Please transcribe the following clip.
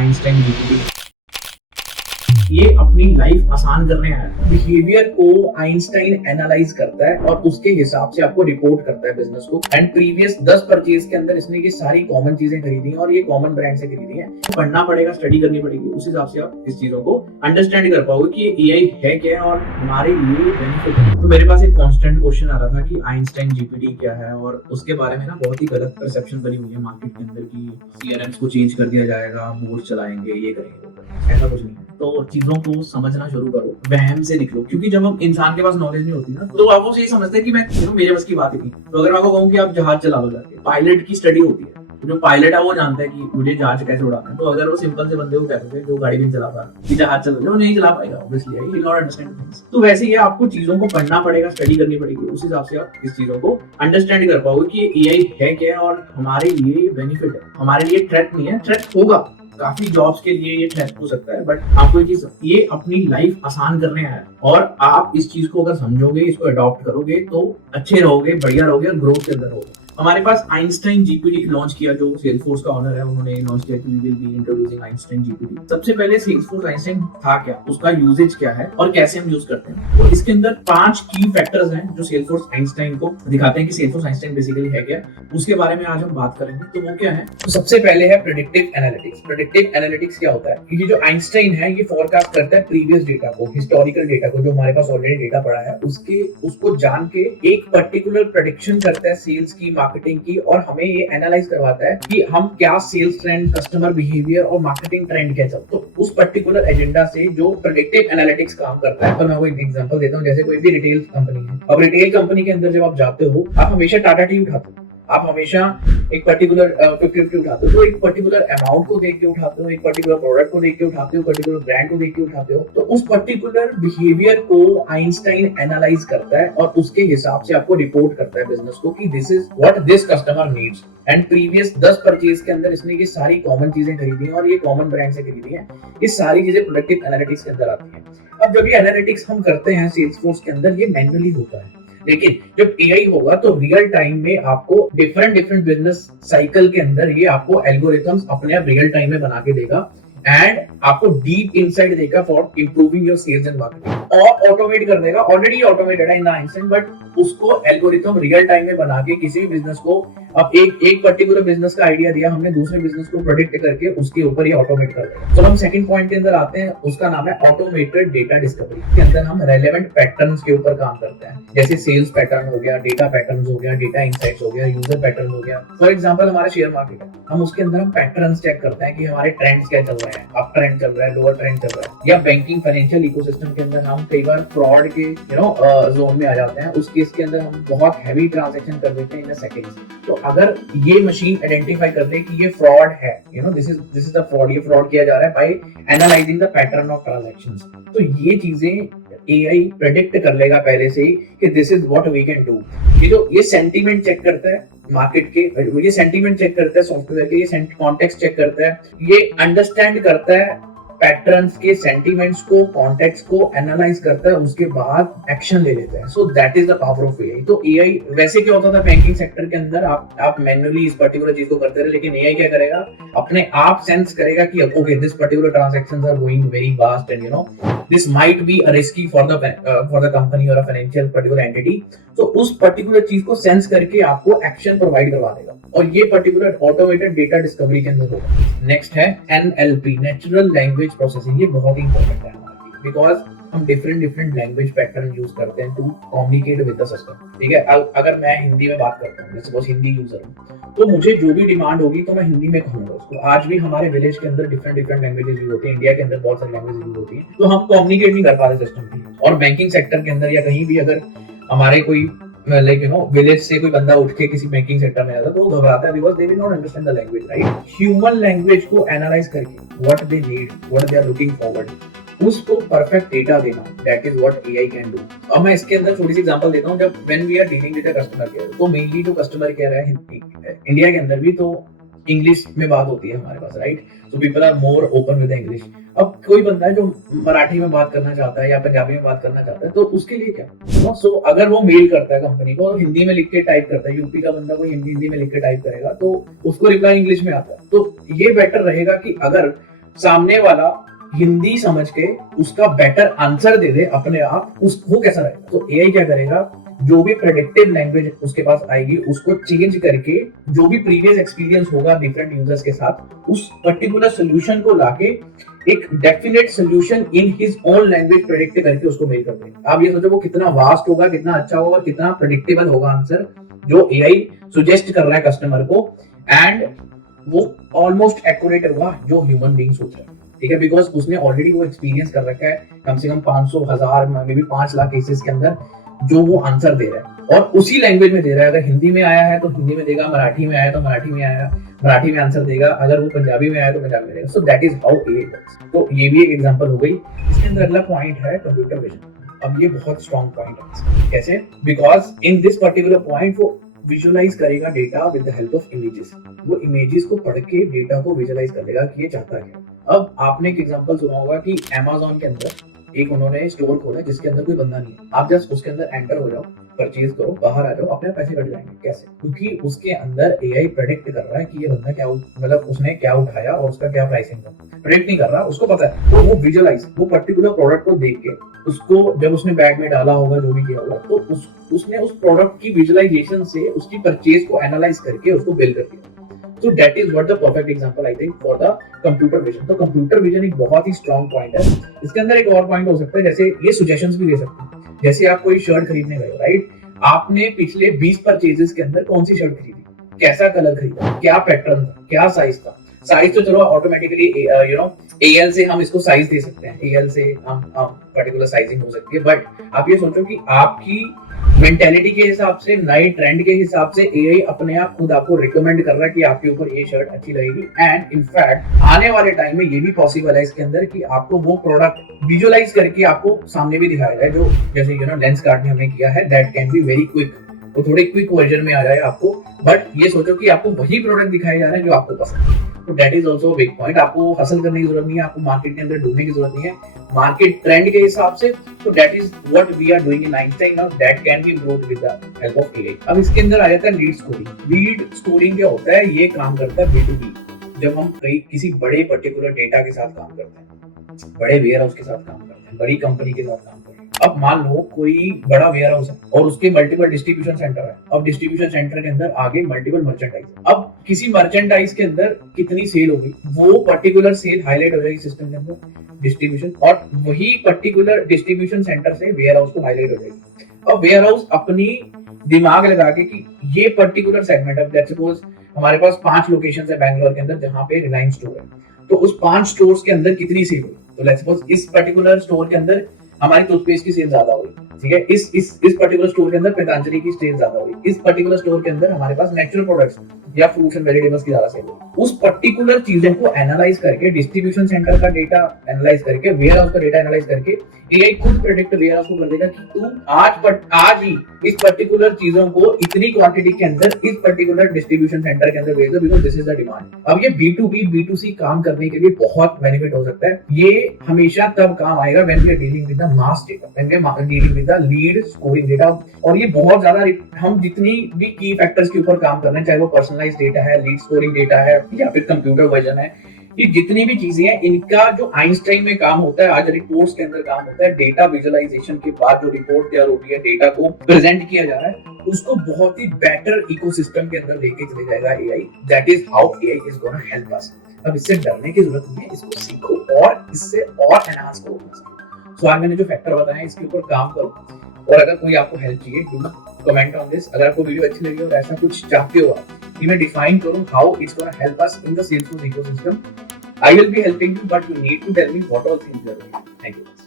Einstein GPT ये अपनी life आसान करने आया है। बिहेवियर को आइंस्टाइन एनालाइज करता है और उसके हिसाब से आपको रिपोर्ट करता है बिजनेस को। एंड प्रीवियस 10 परचेज के अंदर इसने ये सारी कॉमन चीजें खरीदी हैं और ये कॉमन ब्रांड से खरीदी हैं। पढ़ना पड़ेगा, स्टडी करनी पड़ेगी, उस हिसाब से आप इस चीजों को अंडरस्टैंड कर पाओगे कि ये एआई है क्या और हमारे लिए बेनिफिट है। तो मेरे पास एक कांस्टेंट क्वेश्चन आ रहा था कि आइंस्टाइन जीपीटी क्या है, और उसके बारे में ना बहुत ही गलत परसेप्शन बनी हुई है मार्केट के अंदर कि सीआरएम्स को चेंज कर दिया जाएगा, बोर्ड चलाएंगे, ये करेंगे, वो करेंगे। ऐसा कुछ नहीं है। तो चीजों को समझना शुरू करो, वहम से निकलो, क्योंकि जब हम इंसान के पास नॉलेज नहीं होती ना तो आप वो यही समझते हैं कि मैं मेरे बस की बात ही नहीं। तो अगर मैं आपको कहूँ कि आप जहाज चला लो जाके, पायलट की स्टडी होती है, जो पायलट है वो जानता है कि मुझे जहाज कैसे उड़ाना है। तो अगर वो सिंपल से बंदे को कहते हैं जो गाड़ी नहीं चला पा रहा कि जहाज चला, वो नहीं चला पाएगा, obviously he will not understand things. तो वैसे ही आपको चीजों को पढ़ना पड़ेगा, स्टडी करनी पड़ेगी, उस हिसाब से आप इस चीजों को अंडरस्टैंड कर पाओगे कि एआई है क्या और हमारे लिए बेनिफिट है, हमारे लिए थ्रेट नहीं है। थ्रेट होगा, काफी जॉब्स के लिए ये थ्रेट हो सकता है, बट आपको ये अपनी लाइफ आसान करने आया है और आप इस चीज को अगर समझोगे, इसको अडॉप्ट करोगे तो अच्छे रहोगे, बढ़िया रहोगे और ग्रोथ के अंदर रहोगे। हमारे पास आइंस्टाइन जीपीटी लॉन्च किया, जो सेल्सफोर्स का ओनर है उन्होंने लॉन्च किया कि we will be introducing Einstein GPT. सबसे पहले सेल्सफोर्स आइंस्टाइन था क्या, उसका यूजेज क्या है और कैसे हम यूज करते हैं। तो इसके अंदर 5 की फैक्टर्स हैं जो सेल्सफोर्स आइंस्टाइन को दिखाते हैं कि सेल्सफोर्स आइंस्टाइन बेसिकली है क्या। उसके बारे में आज हम बात करेंगे। तो वो क्या है, तो सबसे पहले है प्रेडिक्टिव एनालिटिक्स। प्रेडिक्टिव एनालिटिक्स क्या होता है, ये जो आइंस्टाइन है ये फोरकास्ट करता है प्रीवियस डेटा को, हिस्टोरिकल डेटा को, जो हमारे पास ऑलरेडी डेटा पड़ा है उसको जान के एक पर्टिकुलर प्रेडिक्शन करता है सेल्स की, मार्केटिंग की, और हमें ये एनालाइज करवाता है कि हम क्या सेल्स ट्रेंड, कस्टमर बिहेवियर और मार्केटिंग ट्रेंड क्या चलता है। तो उस पर्टिकुलर एजेंडा से जो प्रेडिक्टिव एनालिटिक्स काम करता है। तो मैं वो एक एग्जांपल देता हूँ, जैसे कोई भी रिटेल कंपनी है। अब रिटेल कंपनी के अंदर जब आप जाते हो, आप हमेशा टाटा टी उठाते हो, आप हमेशा एक पर्टिकुलर 50-50 उठाते हो, तो एक पर्टिकुलर अमाउंट को देख के उठाते हो, एक पर्टिकुलर प्रोडक्ट को देख के उठाते हो, पर्टिकुलर ब्रांड को देख के उठाते हो। तो उस पर्टिकुलर बिहेवियर को आइंस्टाइन एनालाइज करता है और उसके हिसाब से आपको रिपोर्ट करता है बिजनेस को कि this is what this customer needs. And previous 10 purchase के अंदर इसने ये सारी कॉमन चीजें खरीदी हैं और ये कॉमन ब्रांड से खरीदी हैं। ये सारी चीजें प्रोडक्टिव एनालिटिक्स के अंदर आती हैं। अब जब ये एनालिटिक्स हम करते हैं सेल्सफोर्स के अंदर, ये मैन्युअली होता है, लेकिन जब एआई होगा तो रियल टाइम में आपको डिफरेंट बिजनेस साइकिल के अंदर ये आपको एल्गोरिथम्स अपने आप रियल टाइम में बना के देगा एंड आपको डीप इनसाइट देगा for improving your sales and marketing, और ऑटोमेट कर देगा। ऑलरेडी ऑटोमेटेड है इन द आइंस्टाइन, बट उसको एल्गोरिथम रियल टाइम में बना के किसी भी बिजनेस को, अब एक पर्टिकुलर बिजनेस का आइडिया दिया हमने, दूसरे बिजनेस को प्रेडिक्ट करके उसके ऊपर ये ऑटोमेट कर देगा। तो हम सेकंड पॉइंट के अंदर आते हैं, उसका नाम है ऑटोमेटेड डेटा डिस्कवरी। के अंदर हम रेलेवेंट पैटर्न्स के ऊपर काम करते हैं, जैसे सेल्स पैटर्न हो गया, डेटा पैटर्न्स हो गया, डेटा इनसाइट्स हो गया, यूजर पैटर्न हो गया। फॉर एग्जांपल हमारा शेयर मार्केट है, हम उसके अंदर हम पैटर्न्स चेक करते हैं कि हमारे ट्रेंड्स क्या चल रहे हैं, अप ट्रेंड चल रहा है, लोअर ट्रेंड चल रहा है। या बैंकिंग फाइनेंशियल इकोसिस्टम के अंदर हम कई बार फ्रॉड के जोन में आ जाते हैं, उस केस के अंदर हम बहुत हैवी ट्रांजैक्शन कर देते हैं इन सेकंड्स। तो अगर ये मशीन आइडेंटिफाई कर दे कि ये फ्रॉड है, दिस इज द फ्रॉड, ये फ्रॉड किया जा रहा है by analysing the pattern of transactions, तो ये चीजें एआई प्रेडिक्ट कर लेगा पहले से ही कि this is what we can do. ये सेंटीमेंट चेक करता है मार्केट के, ये सेंटीमेंट चेक करता है सॉफ्टवेयर के, ये कॉन्टेक्स्ट चेक करता है, ये अंडरस्टैंड करता है पैटर्न्स के, सेंटीमेंट्स को, कॉन्टेक्स्ट को एनालाइज करता है, उसके बाद एक्शन ले लेता है। So that is the power of AI. तो एआई वैसे क्या होता था बैंकिंग सेक्टर के अंदर, आप मैन्युअली इस पर्टिकुलर चीज को करते रहे, लेकिन एआई क्या करेगा, अपने आप सेंस करेगा कि okay this particular transactions are going very fast and this might be a risky for the company or a financial particular entity। तो उस पर्टिकुलर चीज को सेंस करके आपको एक्शन प्रोवाइड करवा देगा, और ये पर्टिकुलर ऑटोमेटेड डेटा डिस्कवरी के अंदर होगा। नेक्स्ट है एनएलपी, नेचुरल लैंग्वेज प्रोसेसिंग। ये बहुत ही इंपॉर्टेंट है हमारे लिए, बिकॉज हम डिफरेंट लैंग्वेज पैटर्न यूज करते हैं to communicate with the system. ठीक है, अगर मैं हिंदी में बात करता हूँ, जैसे हिंदी यूजर हूँ, तो मुझे जो भी डिमांड होगी तो मैं हिंदी में कहूंगा उसको। आज भी हमारे विलेज के अंदर डिफरेंट लैंग्वेजेस यूज होती हैं, इंडिया के अंदर बहुत सारी लैंग्वेज यूज होती हैं, तो हम कम्युनिकेट नहीं कर पाते सिस्टम की। और बैंकिंग सेक्टर के अंदर या कहीं भी अगर हमारे कोई विलेज से कोई बंदा उठ के किसी बैंकिंग सेक्टर में जाता तो वो घबराता है, because they will not understand the language, right. Human language को एनालाइज करके what they need, what they are looking forward, उसको परफेक्ट डेटा देना, that is what AI can do. अब मैं इसके अंदर छोटी सी एग्जांपल देता हूँ। जब when we are dealing with a customer care, तो मेनली जो कस्टमर केयर है इंडिया के अंदर भी तो इंग्लिश में बात होती है हमारे पास, right. So people are more open with English. अब कोई बंदा है जो मराठी में बात करना चाहता है या पंजाबी में बात करना चाहता है, तो उसके लिए क्या, सो अगर वो मेल करता है कंपनी को, हिंदी में लिख के टाइप करता है, यूपी का बंदा कोई हिंदी में लिख के टाइप करेगा तो उसको रिप्लाई इंग्लिश में आता है। तो ये बेटर रहेगा कि अगर सामने वाला हिंदी समझ के उसका बेटर आंसर दे दे अपने आप, वो कैसा रहेगा? तो एआई क्या करेगा, जो भी प्रेडिक्टिव लैंग्वेज उसके पास आएगी उसको चेंज करके जो भी प्रीवियस एक्सपीरियंस होगा डिफरेंट यूजर्स के साथ, उस पर्टिकुलर सोल्यूशन को लाके एक definite solution in his own language predict करके उसको मेल कर देगा। आप ये सोचो वो कितना वास्ट होगा, कितना अच्छा होगा, कितना प्रेडिक्टेबल होगा आंसर जो एआई सुजेस्ट कर रहा है कस्टमर को, एंड वो ऑलमोस्ट एक्यूरेट होगा जो ह्यूमन बीइंग सोच रहा है। ठीक है, बिकॉज उसने ऑलरेडी वो एक्सपीरियंस कर रखा है कम से कम 500, 1000, मे बी 5 लाख केसेस के अंदर जो वो आंसर दे रहा है और उसी लैंग्वेज में दे रहा है। अगर हिंदी में आया है तो हिंदी में देगा, मराठी में आया तो मराठी में आया, मराठी में आंसर देगा, अगर वो पंजाबी में आया तो पंजाबी में देगा। So that is how AI works. तो ये भी एक एग्जांपल हो गई। इसके अंदर अगला पॉइंट है कंप्यूटर विजन। अब ये बहुत स्ट्रॉन्ग पॉइंट है। कैसे? Because in this particular point वो विजुअलाइज करेगा data with the help of images. वो इमेजेस को पढ़ के डेटा को विजुअलाइज कर लेगा कि ये चाहता क्या। अब आपने एक एग्जांपल सुना होगा कि Amazon के अंदर एक उन्होंने स्टोर खोला जिसके अंदर कोई बंदा नहीं है। आप जस्ट उसके अंदर एंटर हो जाओ, परचेज करो, बाहर आ जाओ, अपने पैसे कट जाएंगे। कैसे? क्योंकि उसके अंदर एआई प्रेडिक्ट कर रहा है कि ये बंदा क्या, मतलब उसने क्या उठाया और उसका क्या प्राइसिंग था। प्रेडिक्ट नहीं कर रहा, उसको पता है। तो वो विजुअलाइज, वो पर्टिकुलर प्रोडक्ट को देख के उसको जब उसने बैग में डाला होगा, जो भी किया होगा, तो उसने उस प्रोडक्ट की विजुअलाइजेशन से उसकी परचेज को एनालाइज करके उसको बिल कर दिया। So that is what the perfect example I think for the computer vision. तो computer vision एक बहुत ही strong point है। इसके अंदर एक और point हो सकता है, जैसे ये suggestions भी दे सकते हैं। जैसे आप कोई शर्ट खरीदने गए, राइट? आपने पिछले 20 परचेजेस के अंदर कौन सी शर्ट खरीदी, कैसा कलर खरीदा, क्या पैटर्न था, क्या साइज था। साइज तो चलो ऑटोमेटिकली एएल से हम इसको साइज दे सकते हैं, एएल से हम पर्टिकुलर साइजिंग हो सकती है। बट आप ये सोचो कि आपकी मेंटेलिटी के हिसाब से, नए ट्रेंड के हिसाब से एआई अपने आप खुद आपको रिकमेंड कर रहा है कि आपके ऊपर ये शर्ट अच्छी लगेगी। एंड इनफैक्ट आने वाले टाइम में ये भी पॉसिबल है इसके अंदर कि आपको वो प्रोडक्ट विजुअलाइज करके आपको सामने भी दिखाया जाए, जो जैसे लेंस कार्ड में हमने किया है, that can be very quick. तो थोड़े क्विक वर्जन में आ जाए आपको, बट ये सोचो कि आपको वही प्रोडक्ट दिखाए जा रहे हैं जो आपको पसंद है। तो that is also big point. आपको हसल करने की जरूरत नहीं है, आपको मार्केट के अंदर ढूंढने की जरूरत नहीं है, मार्केट ट्रेंड के हिसाब से। तो that is what we are doing in Einstein now, that can be improved with the help of AI. अब इसके अंदर आ जाता है लीड स्कोरिंग। लीड स्कोरिंग क्या होता है? ये काम करता है B2B। जब हम किसी बड़े पर्टिकुलर डेटा के साथ काम करते हैं, बड़े वेयर हाउस के साथ काम करते हैं, बड़ी कंपनी के साथ काम करते हैं। अब मान लो कोई बड़ा वेयर हाउस है और उसके मल्टीपल डिस्ट्रीब्यूशन सेंटर है। अब डिस्ट्रीब्यूशन सेंटर के अंदर आगे मल्टीपल मर्चेंडाइज। अब किसी मर्चेंडाइज के अंदर कितनी सेल होगी, वो पर्टिकुलर सेल हाईलाइट हो जाएगी सिस्टम के अंदर डिस्ट्रीब्यूशन, और वही पर्टिकुलर डिस्ट्रीब्यूशन सेंटर से वेयर हाउस को हाईलाइट हो जाएगी। अब वेयर हाउस अपनी दिमाग लगा के कि ये पर्टिकुलर सेगमेंट, अब लेट्स सपोज हमारे पास 5 लोकेशंस है बैंगलोर के अंदर जहां पे रिलायंस स्टोर है, तो उस 5 स्टोर्स के अंदर कितनी सेल हुई। तो लेट्स सपोज इस पर्टिकुलर स्टोर के अंदर हमारी टूथपेस्ट की सेल ज्यादा हुई, ठीक है। इस पर्टिकुलर स्टोर के अंदर पतंजलि की सेल ज्यादा हुई, इस पर्टिकुलर स्टोर के अंदर हमारे पास नेचुरल प्रोडक्ट्स या फ्रूट्स एंड वेजिटेबल्स की ज्यादा सेल हुई। उस पर्टिकुलर चीजों को एनालाइज करके, डिस्ट्रीब्यूशन सेंटर का डेटा एनालाइज करके, वेयर हाउस का डेटा एनालाइज करके, एआई खुद प्रेडिक्ट वेयर हाउस को कर देगा कि तू आज ही इस पर्टिकुलर चीजों को इतनी क्वांटिटी के अंदर इस पर्टिकुलर डिस्ट्रीब्यूशन सेंटर के अंदर भेज दो, because this is the demand. अब ये B2B B2C काम करने के लिए बहुत बेनिफिट हो सकता है। ये हमेशा तब काम आएगा when we are dealing with the mass data, when we are dealing with the lead scoring data. और ये बहुत ज्यादा, हम जितनी भी की फैक्टर्स के ऊपर काम कर रहे हैं, चाहे वो पर्सनलाइज्ड डेटा है, लीड स्कोरिंग डेटा है, या फिर कंप्यूटर वर्जन है, ये जितनी भी चीजें हैं, इनका जो आइंस्टाइन में काम होता है, आज रिपोर्ट्स के अंदर काम होता है। डेटा विजुअलाइजेशन के बाद जो रिपोर्ट तैयार होती है, डेटा को प्रेजेंट किया जा रहा है, उसको बहुत ही बेटर इकोसिस्टम के अंदर लेके चले जाएगा AI. That is how AI is gonna help us. अब इससे डरने की जरूरत नहीं है, इसको सीखो और इससे और एनहांस करो। सो आज मैंने जो फैक्टर बताया इसके ऊपर काम करो, और अगर कोई आपको हेल्प चाहिए डू कमेंट ऑन दिस। अगर आपको वीडियो अच्छी लगी और ऐसा कुछ चाहते हो कि मैं डिफाइन करूं how it's gonna help us in the Salesforce ecosystem, I will be helping you, but you need to tell me what all things you are doing. Thank you.